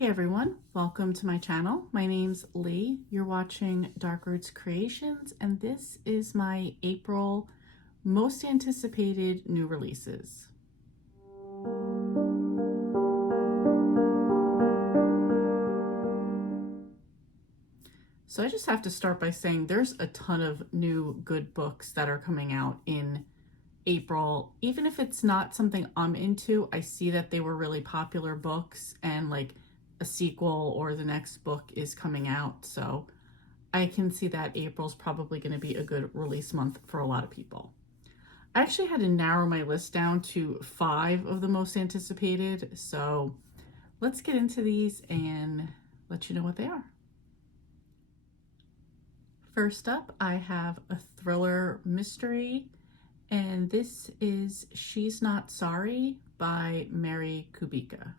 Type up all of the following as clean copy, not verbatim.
Hey everyone, welcome to my channel. My name's Lee. You're watching Dark Roots Creations, and this is my April most anticipated new releases. So I just have to start by saying there's a ton of new good books that are coming out in April. Even if it's not something I'm into, I see that they were really popular books and like a sequel or the next book is coming out. So I can see that April's probably going to be a good release month for a lot of people. I actually had to narrow my list down to 5 of the most anticipated. So let's get into these and let you know what they are. First up, I have a thriller mystery, and this is She's Not Sorry by Mary Kubica.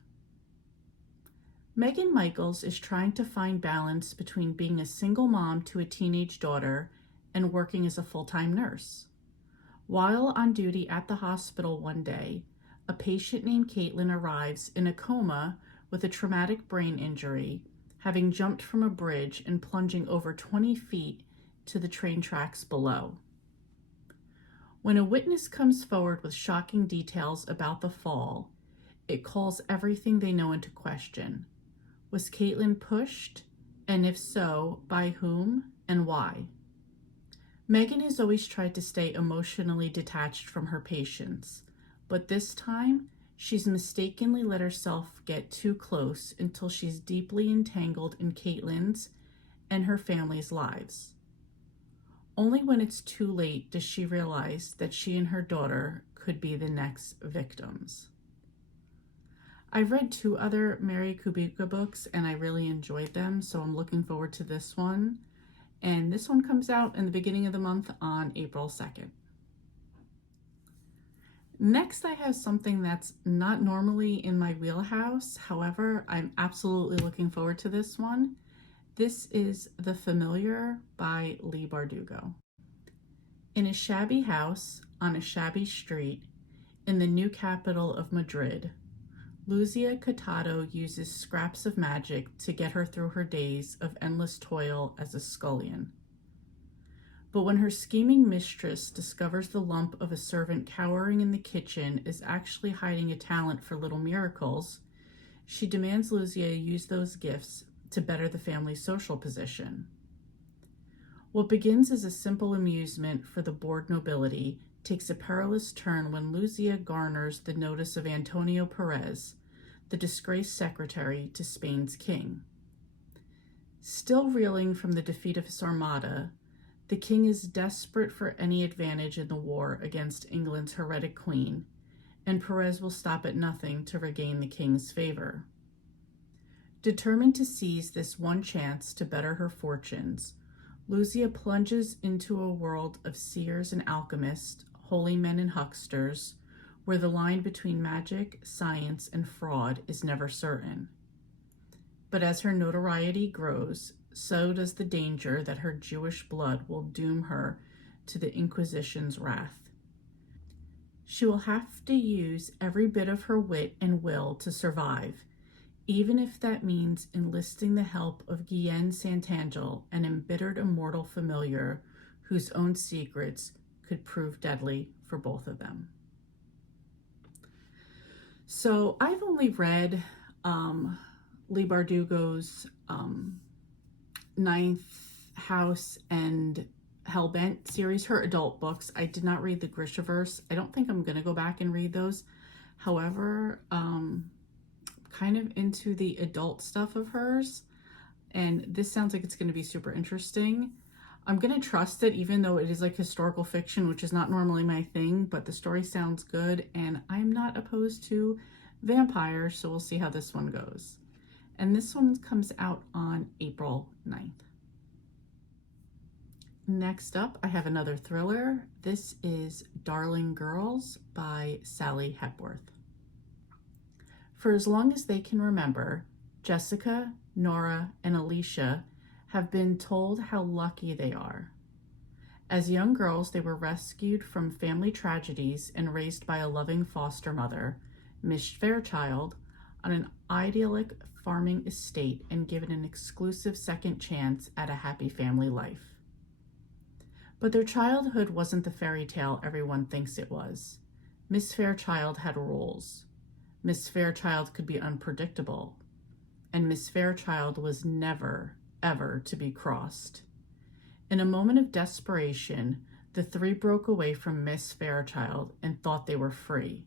Megan Michaels is trying to find balance between being a single mom to a teenage daughter and working as a full-time nurse. While on duty at the hospital one day, a patient named Caitlin arrives in a coma with a traumatic brain injury, having jumped from a bridge and plunging over 20 feet to the train tracks below. When a witness comes forward with shocking details about the fall, it calls everything they know into question. Was Caitlin pushed? And if so, by whom and why? Megan has always tried to stay emotionally detached from her patients, but this time she's mistakenly let herself get too close until she's deeply entangled in Caitlin's and her family's lives. Only when it's too late does she realize that she and her daughter could be the next victims. I've read 2 other Mary Kubica books and I really enjoyed them, so I'm looking forward to this one. And this one comes out in the beginning of the month on April 2nd. Next, I have something that's not normally in my wheelhouse. However, I'm absolutely looking forward to this one. This is The Familiar by Leigh Bardugo. In a shabby house on a shabby street in the new capital of Madrid, Luzia Catado uses scraps of magic to get her through her days of endless toil as a scullion. But when her scheming mistress discovers the lump of a servant cowering in the kitchen is actually hiding a talent for little miracles, she demands Luzia use those gifts to better the family's social position. What begins as a simple amusement for the bored nobility takes a perilous turn when Luzia garners the notice of Antonio Perez, the disgraced secretary to Spain's king. Still reeling from the defeat of his armada, the king is desperate for any advantage in the war against England's heretic queen, and Perez will stop at nothing to regain the king's favor. Determined to seize this one chance to better her fortunes, Luzia plunges into a world of seers and alchemists, holy men and hucksters, where the line between magic, science, and fraud is never certain. But as her notoriety grows, so does the danger that her Jewish blood will doom her to the Inquisition's wrath. She will have to use every bit of her wit and will to survive, even if that means enlisting the help of Guillen Santangel, an embittered immortal familiar whose own secrets could prove deadly for both of them. So I've only read Leigh Bardugo's Ninth House and Hellbent series, her adult books. I did not read the Grishaverse. I don't think I'm going to go back and read those. However, kind of into the adult stuff of hers, and this sounds like it's going to be super interesting. I'm going to trust it, even though it is like historical fiction, which is not normally my thing, but the story sounds good, and I'm not opposed to vampires, so we'll see how this one goes. And this one comes out on April 9th. Next up, I have another thriller. This is Darling Girls by Sally Hepworth. For as long as they can remember, Jessica, Nora, and Alicia have been told how lucky they are. As young girls, they were rescued from family tragedies and raised by a loving foster mother, Miss Fairchild, on an idyllic farming estate and given an exclusive second chance at a happy family life. But their childhood wasn't the fairy tale everyone thinks it was. Miss Fairchild had rules. Miss Fairchild could be unpredictable, and Miss Fairchild was never, ever to be crossed. In a moment of desperation, the three broke away from Miss Fairchild and thought they were free.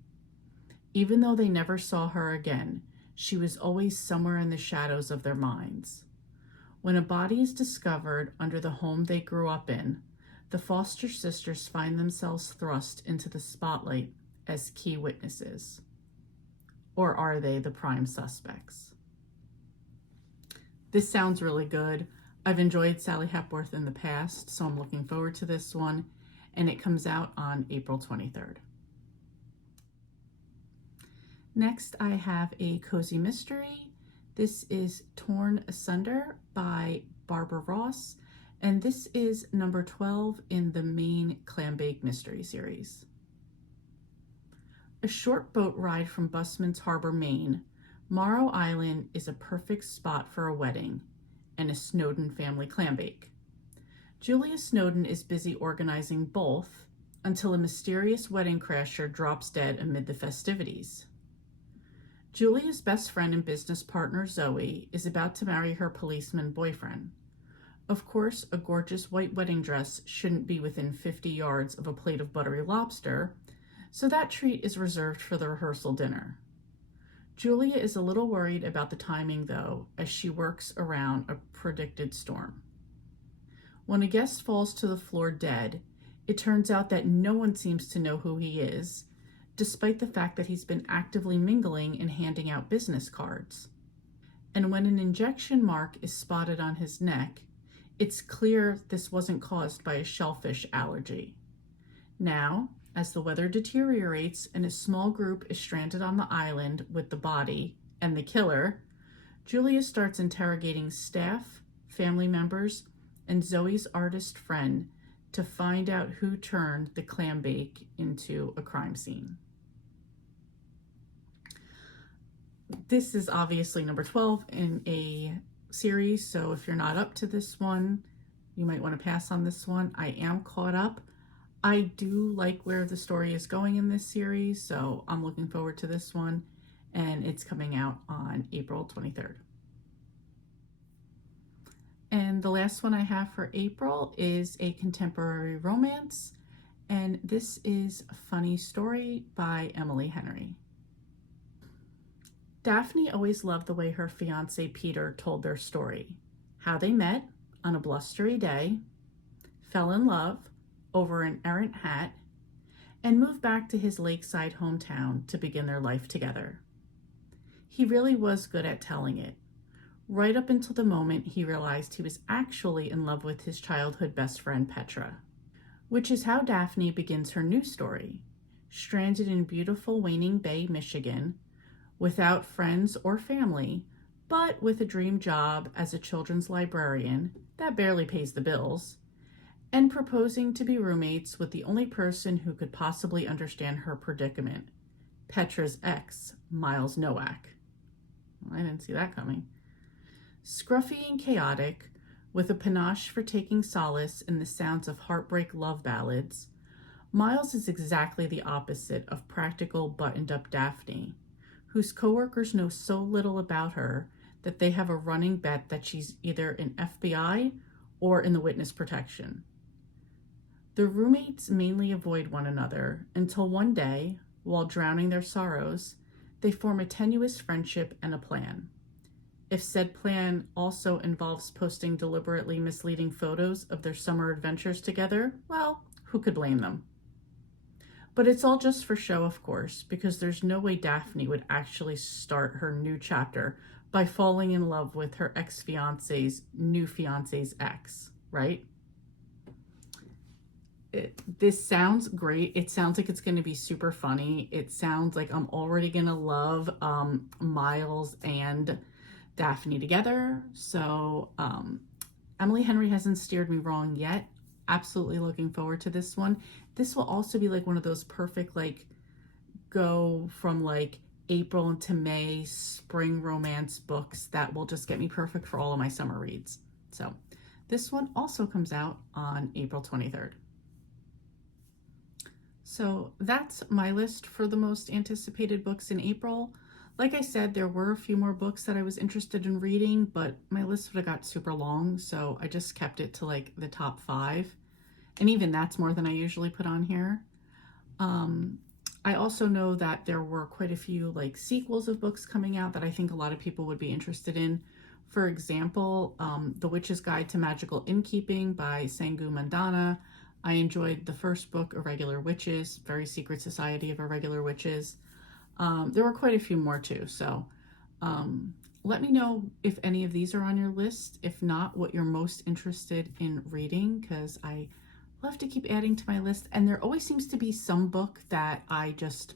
Even though they never saw her again, she was always somewhere in the shadows of their minds. When a body is discovered under the home they grew up in, the foster sisters find themselves thrust into the spotlight as key witnesses. Or are they the prime suspects? This sounds really good. I've enjoyed Sally Hepworth in the past, so I'm looking forward to this one, and it comes out on April 23rd. Next, I have a cozy mystery. This is Torn Asunder by Barbara Ross, and this is number 12 in the main Clambake mystery series. A short boat ride from Busman's Harbor, Maine, Morrow Island is a perfect spot for a wedding and a Snowden family clambake. Julia Snowden is busy organizing both until a mysterious wedding crasher drops dead amid the festivities. Julia's best friend and business partner, Zoe, is about to marry her policeman boyfriend. Of course, a gorgeous white wedding dress shouldn't be within 50 yards of a plate of buttery lobster, so that treat is reserved for the rehearsal dinner. Julia is a little worried about the timing, though, as she works around a predicted storm. When a guest falls to the floor dead, it turns out that no one seems to know who he is, despite the fact that he's been actively mingling and handing out business cards. And when an injection mark is spotted on his neck, it's clear this wasn't caused by a shellfish allergy. Now, as the weather deteriorates and a small group is stranded on the island with the body and the killer, Julia starts interrogating staff, family members, and Zoe's artist friend to find out who turned the clambake into a crime scene. This is obviously number 12 in a series, so if you're not up to this one, you might want to pass on this one. I am caught up. I do like where the story is going in this series, so I'm looking forward to this one, and it's coming out on April 23rd. And the last one I have for April is a contemporary romance, and this is a Funny Story by Emily Henry. Daphne always loved the way her fiance Peter told their story, how they met on a blustery day, fell in love over an errant hat, and moved back to his lakeside hometown to begin their life together. He really was good at telling it, right up until the moment he realized he was actually in love with his childhood best friend Petra, which is how Daphne begins her new story, stranded in beautiful Waning Bay, Michigan, without friends or family, but with a dream job as a children's librarian that barely pays the bills, and proposing to be roommates with the only person who could possibly understand her predicament, Petra's ex, Miles Nowak. I didn't see that coming. Scruffy and chaotic, with a panache for taking solace in the sounds of heartbreak love ballads, Miles is exactly the opposite of practical, buttoned-up Daphne, whose coworkers know so little about her that they have a running bet that she's either in FBI or in the witness protection. The roommates mainly avoid one another until one day, while drowning their sorrows, they form a tenuous friendship and a plan. If said plan also involves posting deliberately misleading photos of their summer adventures together, well, who could blame them? But it's all just for show, of course, because there's no way Daphne would actually start her new chapter by falling in love with her ex-fiance's new fiance's ex, right? This sounds great. It sounds like it's going to be super funny. It sounds like I'm already going to love Miles and Daphne together. So Emily Henry hasn't steered me wrong yet. Absolutely looking forward to this one. This will also be like one of those perfect, like, go from like April into May spring romance books that will just get me perfect for all of my summer reads. So this one also comes out on April 23rd. So that's my list for the most anticipated books in April. Like I said, there were a few more books that I was interested in reading, but my list would have got super long, so I just kept it to like the top 5. And even that's more than I usually put on here. I also know that there were quite a few like sequels of books coming out that I think a lot of people would be interested in. For example, The Witch's Guide to Magical Innkeeping by Sangu Mandana. I enjoyed the first book, Irregular Witches, Very Secret Society of Irregular Witches. There were quite a few more too, so let me know if any of these are on your list. If not, what you're most interested in reading, because I love to keep adding to my list, and there always seems to be some book that I just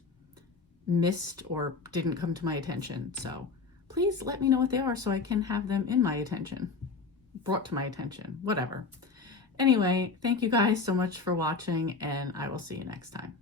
missed or didn't come to my attention. So please let me know what they are so I can have them in my attention, brought to my attention, whatever. Anyway, thank you guys so much for watching, and I will see you next time.